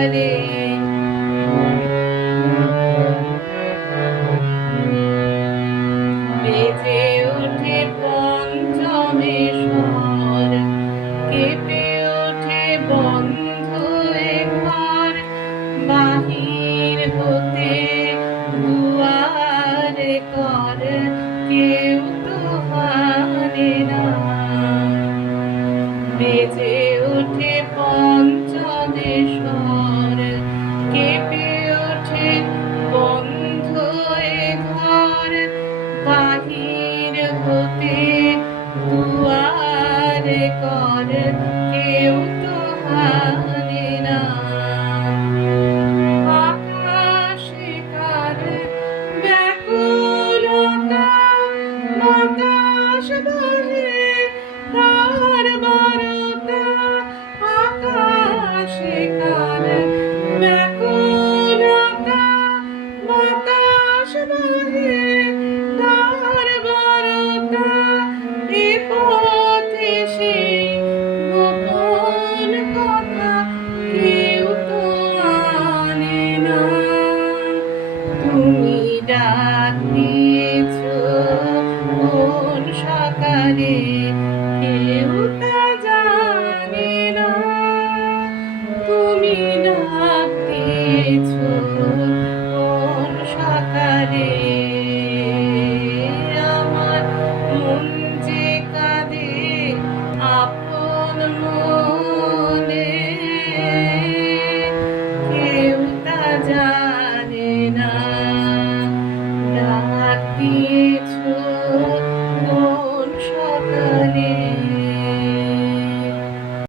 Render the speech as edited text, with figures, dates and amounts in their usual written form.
দুয়ারে বেজে ওঠে পঞ্চমের স্বর, কেঁপে ওঠে বন্ধ এ ঘর, বাহির হতে দুয়ারে কর, কেউ তো মানে না। বেজে ওঠে পঞ্চমের স্বর, কেঁপে ওঠে বন্ধ এ ঘর, বাহির হতে দুয়ারে কর, কেউ তো মানে না। আকাশে কার ব্যাকুলতা, বাতাস বহে তার বারতা, আকাশে কার ব্যাকুলতা, বাতাস বহে তার বারতা, এ পথে সেই গোপন কথা কেউ তো আনে না। তুমি ডাক দিয়েছ কোন সকালে, কেউ তা জানে না। তুমি ডাক দিয়েছ